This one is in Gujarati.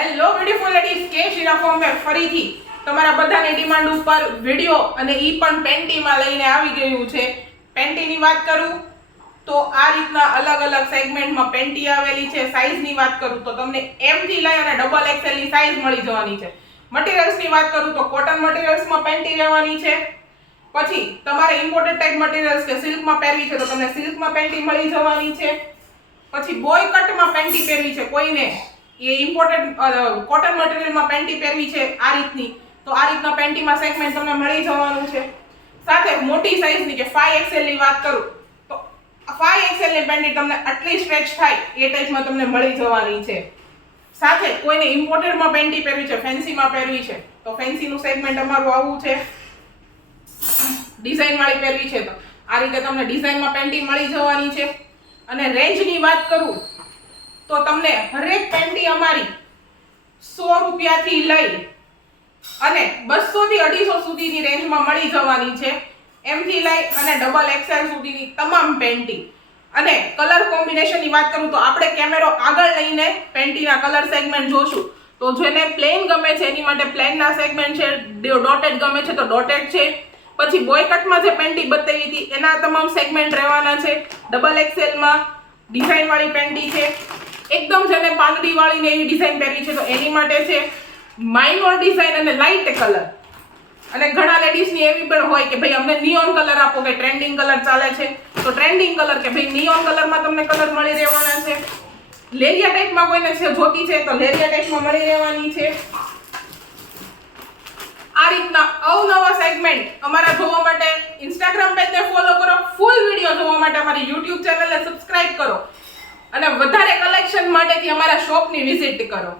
હેલો બ્યુટીફુલ લેડીઝ, કે શીરા ફોર્મ મેં ફરીથી તમારા બધાની ડિમાન્ડ ઉપર વિડિયો અને ઈ પણ પેન્ટીમાં લઈને આવી ગયું છે. પેન્ટીની વાત કરું તો આ રીતના અલગ અલગ સેગમેન્ટમાં પેન્ટી આવેલી છે. સાઈઝની વાત કરું તો તમને M થી લઈ અને ડબલ XL ની સાઈઝ મળી જવાની છે. મટીરીયલ્સની વાત કરું તો કોટન મટીરીયલ્સમાં પેન્ટી રહેવાની છે. પછી તમારે ઇમ્પોર્ટેડ ટાઈપ મટીરીયલ્સ કે સિલ્કમાં પહેરવી છે તો તમને સિલ્કમાં પેન્ટી મળી જવાની છે. પછી બોય કટમાં પેન્ટી પહેરવી છે કોઈને, એ ઇમ્પોર્ટેન્ટ કોટન મટીરીયલમાં પેન્ટી પહેરવી છે આ રીતની, તો આ રીતના પેન્ટીમાં સેગમેન્ટ તમને મળી જવાનું છે. સાથે મોટી સાઈઝની કે 5XL ની વાત કરું તો 5XL ની પેન્ટી તમને આટલી સ્ટ્રેચ થાય એ ટાઈપમાં તમને મળી જવાની છે. સાથે કોઈને ઇમ્પોર્ટેડમાં પેન્ટી પહેરવી છે, ફેન્સીમાં પહેરવી છે તો ફેન્સીનું સેગમેન્ટ અમારું આવું છે. ડિઝાઇન વાળી પહેરવી છે તો આ રીતે તમને ડિઝાઇનમાં પેન્ટી મળી જવાની છે. અને રેન્જની વાત કરું તો તમને હરેક પેન્ટી અમારી 100 રૂપિયાથી લઈ અને 200 થી 250 સુધીની રેન્જમાં મળી જવાની છે. M થી લઈ અને ડબલ XL સુધીની તમામ પેન્ટી. અને કલર કોમ્બિનેશનની વાત કરું તો આપણે કેમેરો આગળ લઈને પેન્ટીના કલર સેગમેન્ટ જોશું. તો જેને પ્લેન ગમે છે એની માટે પ્લેનના સેગમેન્ટ છે, ડોટેડ ગમે છે તો ડોટેડ છે. પછી બોય કટમાં જે પેન્ટી બતાવી હતી એના તમામ સેગમેન્ટ રહેવાના છે. ડબલ XL માં ડિઝાઇન વાળી પેન્ટી છે. એકદમ જેને પાંદડી વાળી ને એવી ડિઝાઇન પહેરવી છે તો એની માટે છે. માઇનોર ડિઝાઇન અને લાઇટ કલર. અને ઘણા લેડીઝ ની એવી પણ હોય કે ભાઈ અમને નિયોન કલર આપો, કે ટ્રેન્ડિંગ કલર ચાલે છે તો ટ્રેન્ડિંગ કલર કે ભાઈ નિયોન કલરમાં તમને કલર મળી રહેવાના છે. લેરિયા ટાઈપમાં કોઈને છે જોતી છે તો લેરિયા ટાઈપમાં મળી રહેવાની છે. આ રીતના અવનવા સેગમેન્ટ અમારા જોવા માટે ઇન્સ્ટાગ્રામ પેજને ફોલો કરો. ફૂલ વિડિયો જોવા માટે અમારી YouTube ચેનલને સબસ્ક્રાઇબ કરો અને વધારે કલેક્શન માટેથી અમારા શોપની વિઝિટ કરો.